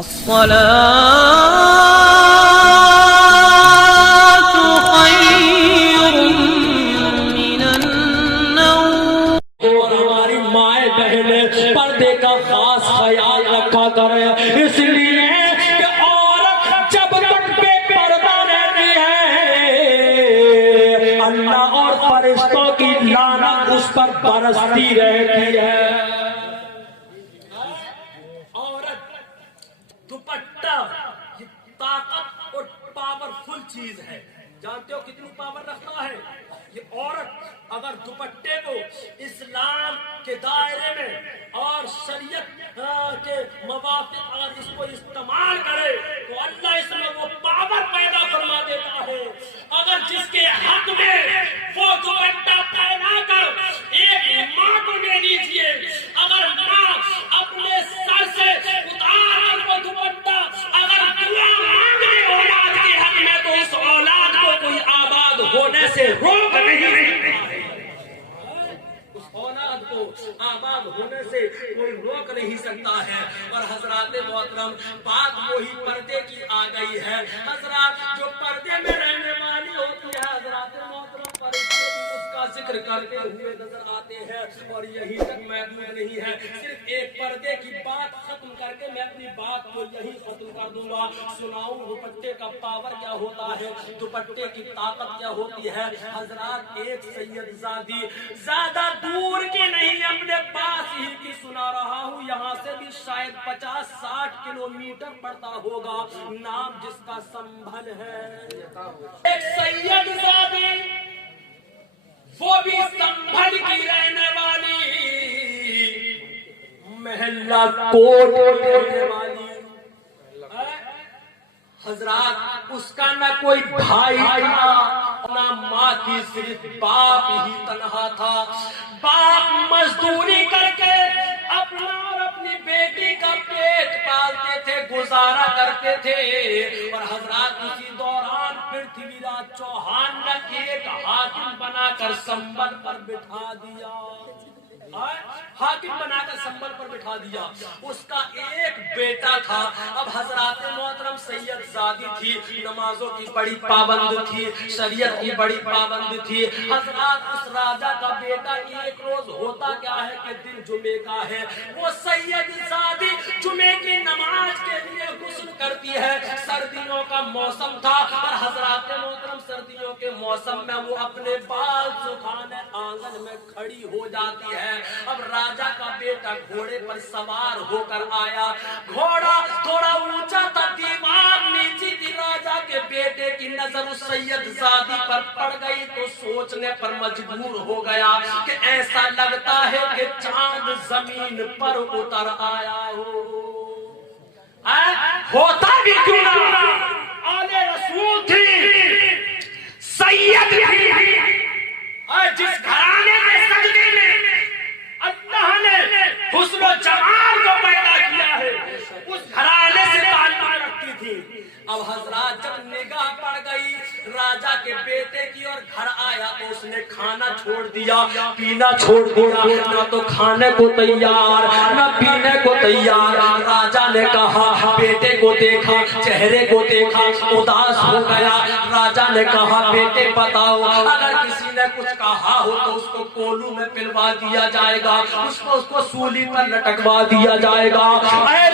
الصلاة خير من النوم. اور ہماری مائیں بہنیں پردے کا خاص خیال رکھا کریں، اس لیے کہ عورت جب تک بے پردہ رہتی ہے اللہ اور فرشتوں کی لعنت اس پر برستی رہتی ہے۔ عورت دوپٹہ یہ طاقت اور پاورفل چیز ہے، جانتے ہو کتنی پاور رکھتا ہے یہ عورت؟ اگر دوپٹے کو اسلام کے دائرے میں اور شریعت کے موافق اگر اس کو استعمال کرے تو اللہ اس میں وہ پاور پیدا فرما دیتا ہے۔ اگر جس کے حق میں وہ دوپٹہ پہنا کر ایک ماں کو دے دیجیے، اگر ماں اپنے سر سے اتار کر وہ دوپٹہ اگر دعا مانگے اولاد کے حق میں تو اس اولاد کو کوئی آباد ہونے سے روک نہیں سکتا ہے۔ اس اولاد کو آباد ہونے سے کوئی روک نہیں سکتا ہے۔ اور حضرات محترم بات وہی پردے کی آ گئی ہے۔ حضرات جو پردے میں رہنے والی ہوتی ہے حضرات محترم فرشتے بھی اس کا ذکر کرتے ہوئے نظر آتے ہیں، اور یہی تک محدود نہیں ہے۔ صرف ایک پردے کی بات ختم کر کے میں اپنی بات کو یہی ختم کر دوں گا۔ سناؤں دوپٹے کا پاور کیا ہوتا ہے، دوپٹے کی طاقت کیا ہوتی ہے۔ حضرات ایک سید زادی زیادہ دور کی نہیں اپنے پاس ہی کی سنا رہا ہوں، یہاں سے بھی شاید 50-60 کلومیٹر پڑتا ہوگا، نام جس کا سنبھل ہے۔ ایک سید زادی وہ بھی سنبھل کی رہنے والی، محلہ کوٹ رہنے والی۔ حضرات اس کا نہ کوئی بھائی تھا نہ ماں تھی، صرف باپ ہی تنہا تھا۔ باپ مزدوری کر کے اپنا اور اپنی بیٹی کا پیٹ پالتے تھے، گزارا کرتے تھے۔ اور حضرات اسی دوران پرتھوی راج چوہان نے ایک حاکم بنا کر سنبل پر بٹھا دیا، حاکم بنا کر سنبل پر بٹھا دیا۔ اس کا ایک بیٹا تھا۔ اب حضرات محترم سید زادی تھی، نمازوں کی بڑی پابند تھی، شریعت کی بڑی پابند تھی۔ حضرات اس راجا کا بیٹا ایک روز ہوتا کیا ہے کہ دن جمعے کا ہے، وہ سید زادی جمعے کی نماز کے لیے غسل کرتی ہے۔ سردیوں کا موسم تھا اور حضرات محترم سردیوں کے موسم میں وہ اپنے بال سکھانے آنگن میں کھڑی ہو جاتی ہے۔ اب راجا کا بیٹا گھوڑے پر سوار ہو کر آیا، گھوڑا تھوڑا اونچا تھا، دیوار نیچی تھی۔ راجا کے بیٹے کی نظر اس سید زادی پر پڑ گئی تو سوچنے پر مجبور ہو گیا کہ ایسا لگتا ہے کہ چاند زمین پر اتر آیا ہو۔ ہوتا بھی کیوں نہ، آلے رسول تھی، سید تھی، جس گھرانے میں سجدے میں اللہ نے حسن و جمال کو پیدا کیا ہے اس گھرانے سے تعلق رکھتی تھی۔ اب حضرات جب نگاہ پڑ گئی راجا کے بیٹے کی اور گھر آیا تو اس نے کھانا چھوڑ دیا، پینا چھوڑ دیا، نہ تو کھانے کو تیار نہ پینے کو تیار۔ راجا نے کہا، بیٹے کو دیکھا، چہرے کو دیکھا، اداس ہو گیا۔ راجا نے کہا، بیٹے بتاؤ اگر کسی نے کچھ کہا ہو تو اس کو کولو میں پلوا دیا جائے گا، اس کو سولی پر لٹکوا دیا جائے گا۔ اے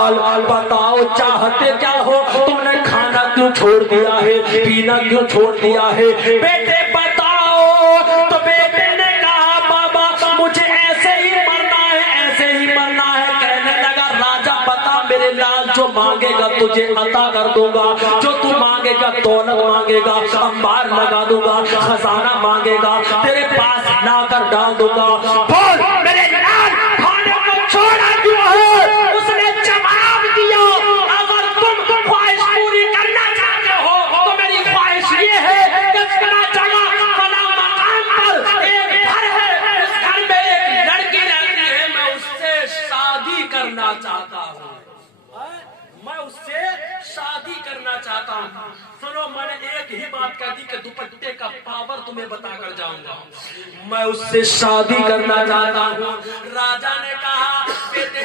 لال بتاؤ چاہتے کیا ہو، تم نے کھانا کیوں چھوڑ دیا ہے، پینا کیوں چھوڑ دیا ہے، بیٹے بتاؤ۔ تو بیٹے نے کہا، بابا مجھے ایسے ہی مرنا ہے، ایسے ہی مرنا ہے۔ کہنے لگا، راجا بتا میرے لال، جو مانگے گا تجھے عطا کر دوں گا، جو تو مانگے گا دولت مانگے گا انبار لگا دوں گا، خزانہ مانگے گا تیرے پاس لا کر ڈال دوں گا۔ بول میرے لال کھانے کو چھوڑا کیوں ہے؟ اس نے جواب دیا، اگر تم خواہش پوری کرنا چاہتے ہو تو میری خواہش یہ ہے کہ فلاں جگہ فلاں مقام پر ایک گھر ہے، اس گھر میں ایک لڑکی رہتی ہے، میں اس سے شادی کرنا چاہتا ہوں، میں اس سے شادی کرنا چاہتا ہوں۔ سنو میں نے ایک ہی بات کہہ دی کہ دوپٹے کا پاور تمہیں بتا کر جاؤں گا، میں اس سے شادی کرنا چاہتا ہوں۔ راجا نے کہا، بیٹے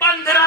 15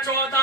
14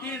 3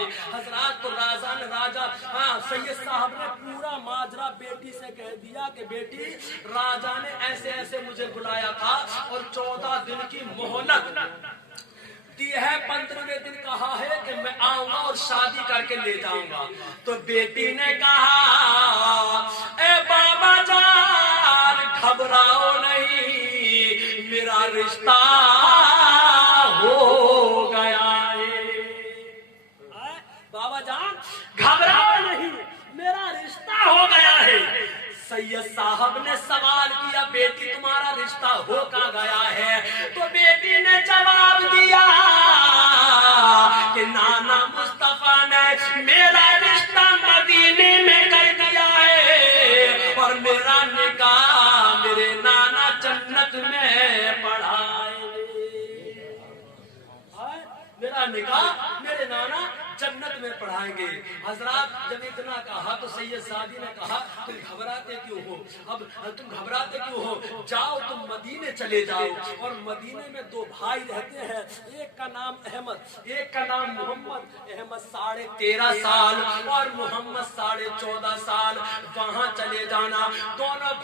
گا. حضرات تو راجا سید صاحب نے پورا ماجرا بیٹی سے کہہ دیا کہ بیٹی راجا نے ایسے ایسے مجھے بلایا تھا اور 14 دن کی مہلت دی ہے, 15ویں دن کہا ہے کہ میں آؤں گا اور شادی کر کے لے جاؤں گا. تو بیٹی نے کہا اے بابا جان گھبراؤ نہیں, میرا رشتہ ہو گیا ہے. بابا جان گھبراؤ نہیں, میرا رشتہ ہو گیا ہے. سید صاحب نے سوال کیا بیٹی تمہارا رشتہ ہو کہاں گیا ہے؟ تو بیٹی نے جواب دیا کہ نانا مصطفیٰ نے میرا رشتہ مدینے میں کر دیا ہے اور میرا نکاح میرے نانا جنت میں پڑھائے. میرا نکاح میرے نانا جنت میں پڑھائیں گے. حضرات جب اتنا کہا تو سید سعدی نے کہا تم گھبراتے کیوں ہو؟ اب تم گھبراتے کیوں ہو؟ جاؤ تم مدینے چلے جاؤ. اور مدینے میں 2 بھائی رہتے ہیں, ایک کا نام احمد, ایک کا نام محمد. احمد 13.5 سال اور محمد 14.5 سال. وہاں چلے جانا, دونوں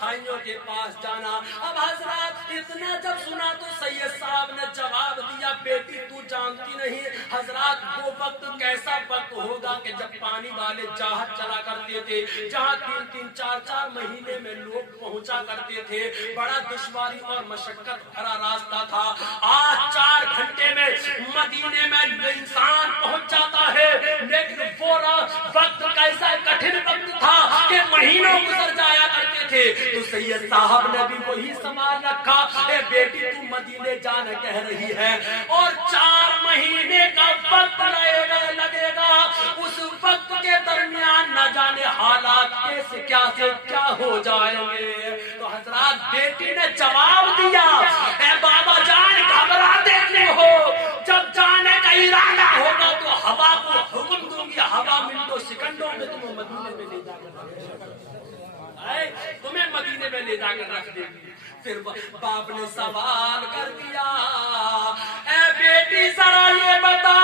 بھائیوں کے پاس جانا. اب حضرات اتنا جب سنا تو سید صاحب نے جواب دیا بیٹی تو جانتی نہیں حضرات وہ وقت کیسا وقت ہوگا کہ جب پانی والے جہاز چلا کرتے تھے, جہاں 3-3 4-4 مہینے میں لوگ پہنچا کرتے تھے. بڑا دشواری اور مشقت بھرا راستہ تھا. آج 4 گھنٹے میں مدینے میں انسان پہنچ جاتا ہے, لیکن وہ وقت کیسا کٹھن وقت تھا کہ مہینوں گزر جایا کرتے تھے. تو سید صاحب نے بھی وہی سوال رکھا, اے بیٹی تو مدینے جانا کہہ رہی ہے اور 4 مہینے کا وقت لگے گا, اس وقت کے درمیان نہ جانے حالات کیسے کیا ہو جائیں گے. تو حضرات بیٹی نے جواب دیا اے بابا جان گھبراتے کیوں ہو؟ جب جانے کا ارادہ ہوگا تو ہوا کو حکم دوں گی, ہوا منٹوں سیکنڈوں میں تمہیں مدینے میں لے جا کر رکھ دے گی. پھر باپ نے سوال کر دیا اے بیٹی ذرا یہ بتا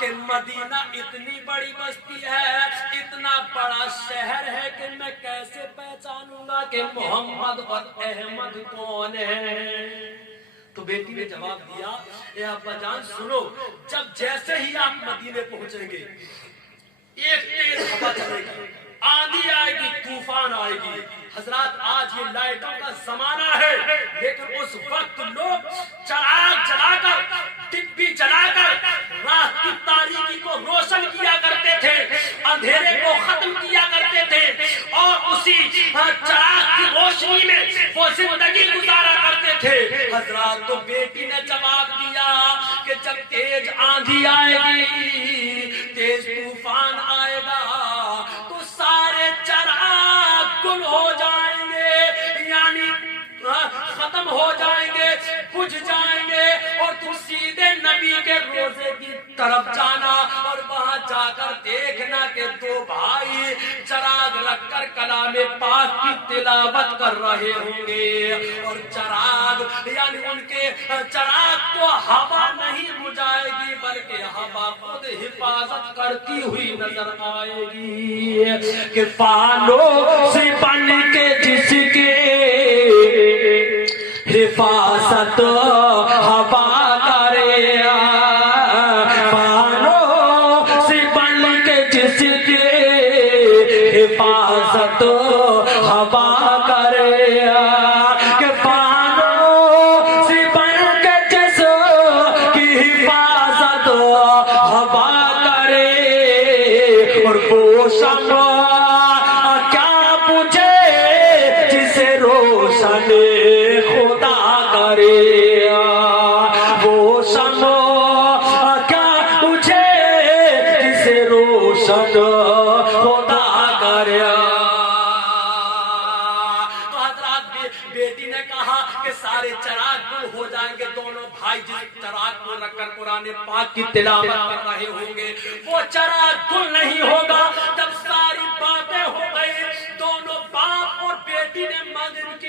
کہ مدینہ اتنی بڑی بستی ہے, اتنا بڑا شہر ہے کہ میں کیسے پہچانوں گا کہ محمد اور احمد کون ہے؟ تو بیٹی نے جواب دیا اے ابا جان سنو, جب جیسے ہی آپ مدینے پہنچیں گے ایک تیز ہوا چلے گی, آندھی آئے گی, طوفان آئے گی. حضرات آج یہ لائٹوں کا زمانہ ہے, لیکن اس وقت لوگ چراغ جلا کر, ٹبی جلا کر رات کی تاریکی کو روشن کیا کرتے تھے, اندھیرے کو ختم کیا کرتے تھے اور اسی چراغ کی روشنی میں وہ زندگی گزارا کرتے تھے. حضرات تو بیٹی نے جواب دیا کہ جب تیز آندھی آئے گی, تیز طوفان آئے گا تو سارے چراغ گل ہو جائیں گے, یعنی ختم ہو جائیں گے, بجھ جائیں گے, اور تم سیدھے نبی کے روزے کی طرف جانا اور وہاں جا کر دیکھنا کہ 2 بھائی چراغ رکھ کر کلام پاک کی تلاوت کر رہے ہوں گے, اور چراغ یعنی ان کے چراغ کو ہوا نہیں بجھائے گی بلکہ ہوا خود حفاظت کرتی ہوئی نظر آئے گی کہ فانوس بن کے جس کے حفاظت ہوا کرے, فانوس بن کے جس کے حفاظت ہوا کرے, کہ فانوس بن کے جس کی حفاظت ہوا کرے, اور وہ شمع کیا پوچھے جسے روشن خدا کرے, وہ شمع کیا پوچھے جسے روشن خدا کرے. تو حضرات بیٹی نے کہا کہ سارے چراغ گل ہو جائیں گے. دونوں بھائی جس چراغ کو رکھ کر قرآن پاک کی تلاوت کر رہے ہوں گے وہ چراغ گل نہیں ہوگا. جب ساری باتیں ہو گئی, دونوں باپ اور بیٹی نے مغرب کی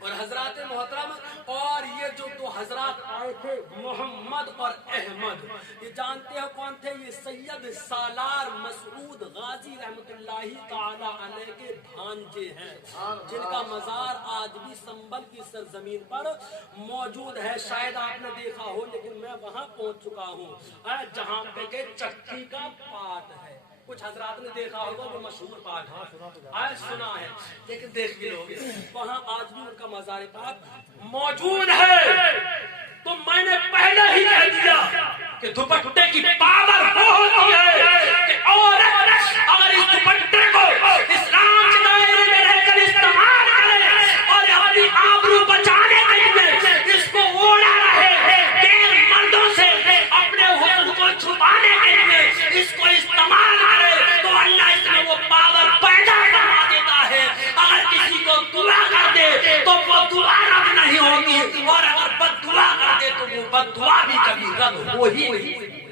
اور حضرات محترم، اور یہ جو دو حضرات آئے تھے محمد اور احمد، یہ جانتے ہو کون تھے؟ یہ سید سالار مسعود غازی رحمت اللہ تعالی علیہ کے بھانجے ہیں، جن کا مزار آج بھی سنبل کی سرزمین پر موجود ہے۔ شاید آپ نے دیکھا ہو، لیکن میں وہاں پہنچ چکا ہوں جہاں پہ کہ چکی کا پاٹ ہے۔ کچھ حضرات نے دیکھا ہوگا، جو مشہور پاٹ ہے، سنا ہے، لیکن دیکھ کے لوگ وہاں آج بھی ان کا مزار پاک موجود ہے۔ تو میں نے پہلے ہی کہہ دیا کہ دوپٹے کی پاور وہ ہوتی ہے کہ عورت اگر اس دوپٹے کو اسلام کے دائرے میں رہ کر استعمال کرے اور اپنی آبرو بچانے کے لیے اس کو اوڑھا رہے غیر مردوں سے اپنے حسن کو چھپانے کے لیے اس کو استعمال کرے، تو اللہ اس میں وہ پاور پیدا کروا دیتا ہے۔ اگر کسی کو دعا کر دے تو وہ دعا رد نہیں ہوگی، اور اگر بد دعا کر دے تو وہ بد دعا بھی کبھی رد ہو ہی نہیں۔